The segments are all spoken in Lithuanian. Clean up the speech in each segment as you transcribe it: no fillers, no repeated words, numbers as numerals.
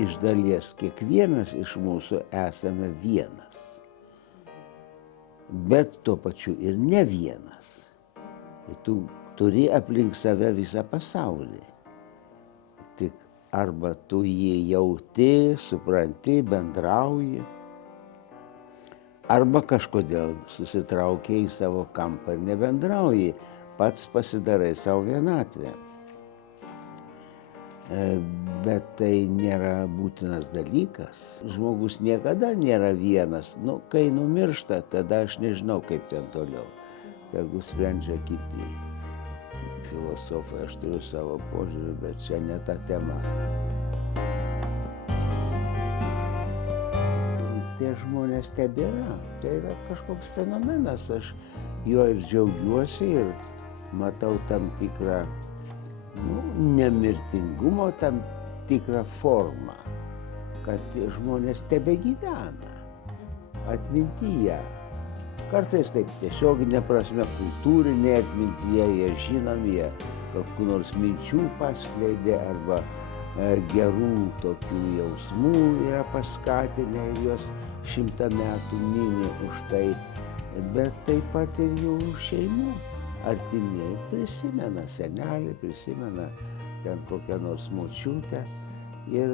iš dalies kiekvienas iš mūsų esame vienas, bet tuo pačiu ir ne vienas. Ir tu turi aplink save visą pasaulį. Tik arba tu jį jauti, supranti, bendrauji, arba kažkodėl susitraukia į savo kampą ir nebendrauji, pats pasidarai savo vienatvę. Bet tai nėra būtinas dalykas. Žmogus niekada nėra vienas. Kai numiršta, tada aš nežinau, kaip ten toliau. Tegu sprendžia kiti filosofai, aš turiu savo požiūrį, bet čia ne ta tema. Tie žmonės tebėra. Tai yra kažkoks fenomenas. Aš juo ir džiaugiuosi ir matau tam tikrą nemirtingumo, tam tikrą formą, kad žmonės tebegyvena atmintyje. Kartais taip tiesioginė prasme, kultūrinė atmintyje, jie žinom, jie kokių nors minčių paskleidė arba gerų tokių jausmų yra paskatinę ir juos 100 metų mini už tai, bet taip pat ir jų šeimų. Artimieji prisimena, senelį prisimena ten kokią nors močiutę ir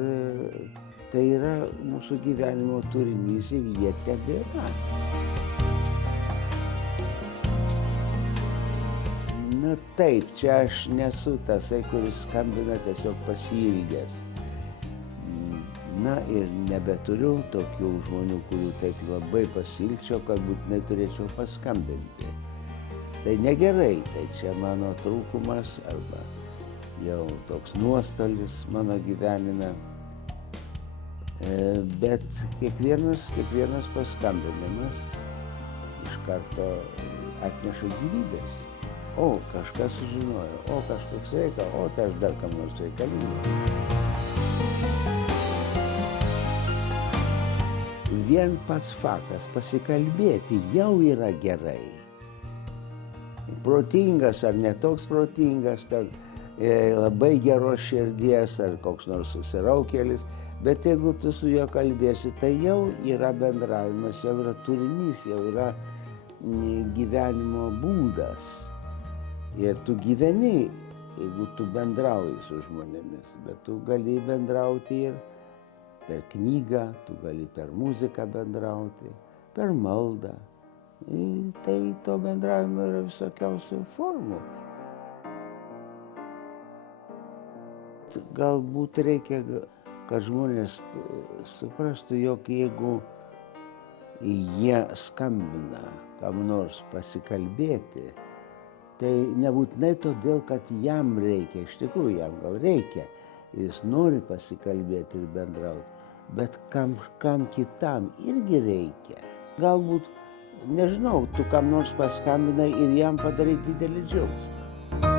tai yra mūsų gyvenimo turinys ir jie tebėra. Na taip, čia aš nesu tasai, kuris skambina tiesiog pasiilgęs. Na ir nebeturiu tokių žmonių, kurių taip labai pasiilgčiau, kad būtinai turėčiau paskambinti. Tai negerai, tai čia mano trūkumas arba jau toks nuostolis mano gyvenime. Bet kiekvienas paskambinimas iš karto atneša gyvybės. O, kažkas sužinojo, o kažkoks reikalas, o tai aš dar kam nors reikalingas. Vien pats faktas pasikalbėti jau yra gerai. Protingas ar netoks protingas, labai geros širdies ar koks nors susiraukėlis, bet jeigu tu su juo kalbėsi, tai jau yra bendravimas, jau yra turinys, jau yra gyvenimo būdas. Ir tu gyveni, jeigu tu bendrauji su žmonėmis, bet tu gali bendrauti ir per knygą, tu gali per muziką bendrauti, per maldą. Tai to bendravimo yra visokiausių formų. Galbūt reikia, kad žmonės suprastų, jog jeigu jie skambina kam nors pasikalbėti, tai nebūtinai todėl, kad jam reikia, iš tikrųjų jam gal reikia, ir jis nori pasikalbėti ir bendrauti, bet kam kitam irgi reikia. Galbūt nežinau, tu kam nors paskambinai ir jam padarai didelį džiaugsmą.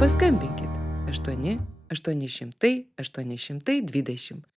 Paskambinkit 8 800 820